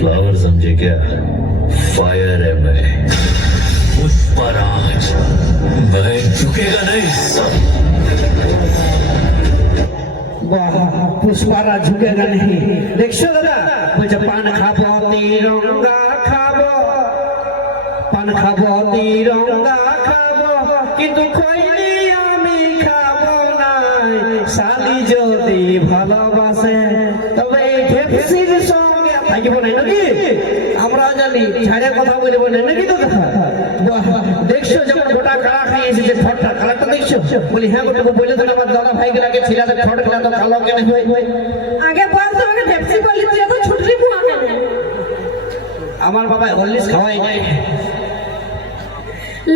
Flower समझे क्या? Fire है मैं, पुष्पराज। मैं झुकेगा नहीं सब। পুষ্পারা ঝুঁকেগা নেই। দেখছো দাদা বলছে পান খাবো তিরঙ্গা খাবো, পান খাবো তিরঙ্গা খাবো, কিন্তু খৈনি আমি খাবো না। শালি যদি ভালোবাসে তবে ভেপসির সঙ্গে থাকিব না, নাকি? আমরা জানি ছাড়ে কথা বলবো না, নাকি তো দাদা? দেখছো যেমন গোটা কালা খাই এসেছে, ঠোঁটটা কালারটা দেখছো? বলি হ্যাঁ গোটাকে বলে দিন আমার দাদা ভাই গুলাকে ছিলাদের ঠোঁট গুলা তো কালো কেন হয়? আগে বল তো, আগে পেপসি বললি তুই তো ছুটলি বুয়া কেন? আমার বাবা হরলিক্স খাওয়াই নাই।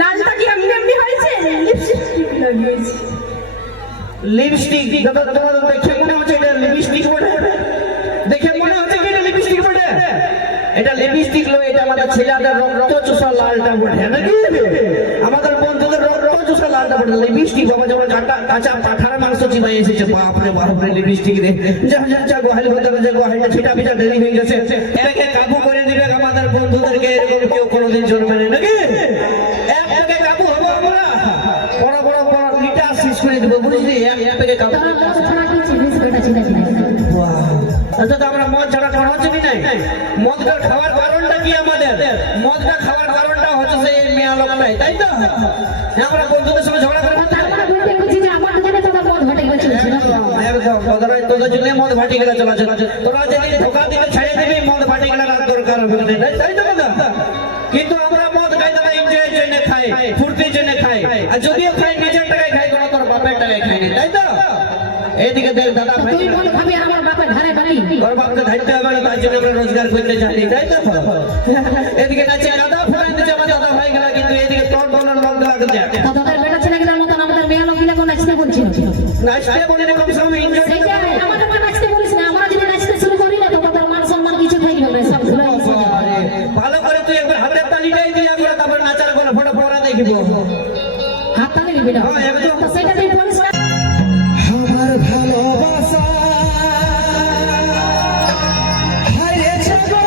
লালটা কি এমনি এমনি হয়েছে? লিপস্টিক লাগিয়েছি। লিপস্টিক দাদা তোমার দেখে মনে হচ্ছে এটা লিপস্টিক বটে? দেখে মনে হচ্ছে কি এটা লিপস্টিক বটে? এটা লিপস্টিক লয়, এটা আমাদের ছেলেদের রক্ত চুষা লালটা বটে, নাকি? আমাদের বন্ধুদের রক্ত চুষা লালটা বটে। লিপস্টিক বাবা যেমন কাঁচা পাঠার মাংস চিবাই এসেছে, বাপরে বাপরে লিপস্টিক রে। যা গোহালি হতে যে গোহালিটা ছিটা পিটা দেরি হয়ে গেছে, এটাকে কাবু করে দিবে আমাদের বন্ধুদেরকে। এরকম কেউ কোনোদিন জন্মে নেই, নাকি? একটাকে কাবু হবো আমরা, বড় বড় বড় লিটার শেষ করে দেবো, বুঝলি? একটাকে কাবু। আচ্ছা তো আমরা মদ ছাড়া খাওয়া হচ্ছে কি নাই? মদটা খাওয়ার কারণটা কি আমাদের? মদটা খাওয়ার কারণটা হচ্ছে সেই মেয়া লোকটাই, তাই তো? আমরা বন্ধুদের সঙ্গে ঝগড়া করে তোদের জন্য মদ ভাটি গেলে চলাচল। তোরা যদি ধোকা দিবে ছেড়ে দিবি, মদ ভাটি গেলে দরকার হবে না, তাই তো দাদা? কিন্তু আমরা মদ খাই দাদা এনজয়ের জন্য খাই, ফুর্তির জন্য খাই। আর যদিও খাই নিজের টাকায় খাই, কোনো তোর বাপের টাকায় খাই না, তাই তো? এইদিকে দেখ দাদা ভাই, তোর বাপকে ধাইতে হবে না, তার জন্য আমরা রোজগার করতে চাই, তাই তো? এদিকে নাচে দাদা ফুরান দিচ্ছে আমার দাদা ভাই গেলা, কিন্তু এদিকে তোর বোনের মদ লাগছে। দাদার বেটা ছেলে গেলার মতন আমাদের মেয়ে লোক গিলা নাচতে বলছিল। নাচতে বলি না, কমসে কম এনজয় করতে হবে। আমাদের মা নাচতে বলিস না, আমরা যদি নাচতে শুরু করি না তো তোদের মান সম্মান কিছু থাকবে না, সব ভুলে যাবে। ভালো করে তুই একবার হাতের তালিটাই দিয়ে আমরা তারপর নাচার কোনো ফটো ফটো দেখব। হাত তালি দিবি না? হ্যাঁ একদম। তো সেটা তুই বলিস না। আমার ভালোবাসা হারিয়েছে গো,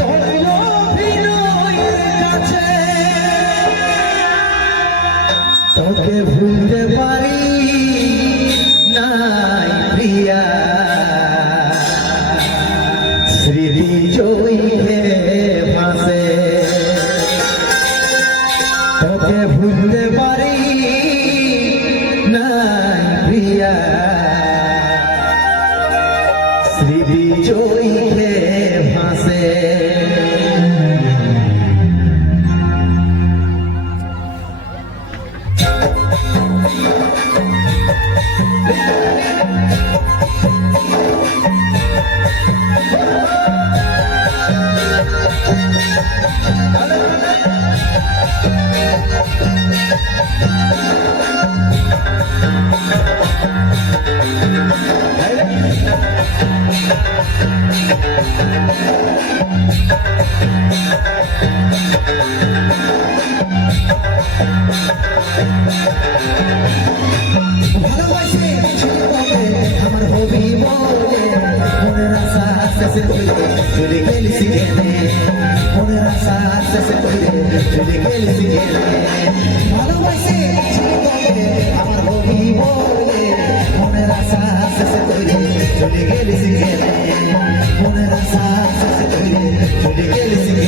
ধরল বিনয়ের কাছে। তোকে ভুলতে পারি নাই প্রিয়া, স্মৃতি জয়ীতে ভাসে। তোকে ভুলতে পারি নাই প্রিয়া, স্মৃতি জয়ীতে ভাসে। ভালোবাসে আমার হবি বলে, মনের আশা শেষে চলে গেলি গেলে, মনের আশা শেষে চলে গেলি গেলে। ভালোবাসে আমার হবি বলে, মনের আশা শেষে চলে গেলি গেলে, মনের আশা শেষে চলে গেলি গেলে।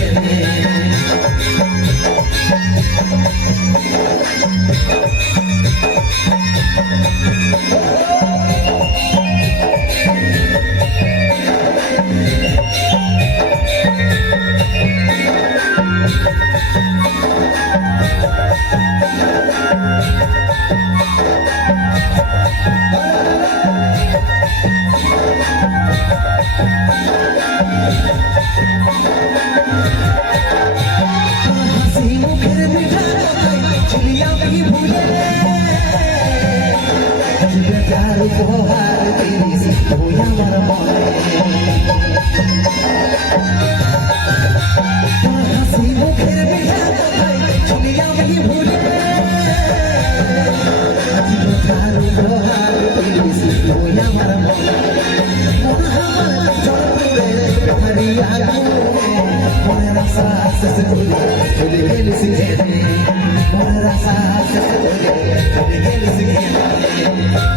আমার শেষ করে চলে গেলি সিঙ্গেলে মনের আশা শেষ করে চলে গেলি সিঙ্গেলে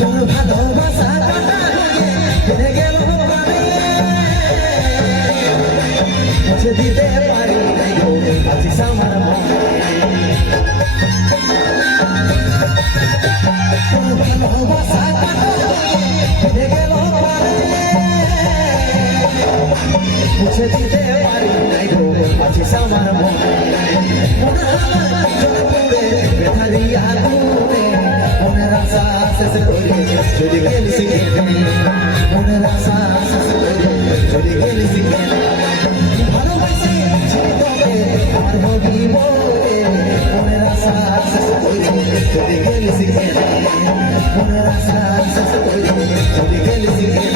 তোর ভালোবাসা হেরে গেল মুছে দিতে পারি নাই গো আছিস আমার মনে তোর ভালোবাসা হেরে গেল মুছে দিতে পারি নাই গো আছিস আমার মনে ব্যথা দিয়া ঘুরে মনের আশা শেষ করে চলে গেলি সিঙ্গেলে মনের আশা শেষ করে চলে গেলি সিঙ্গেলে ভালোবাসি তবে আর হবি বলে মনের আশা শেষ করে চলে গেলি সিঙ্গেলে মনের আশা শেষ করে চলে গেলি সিঙ্গেলে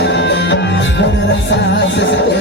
মনের আশা শেষ করে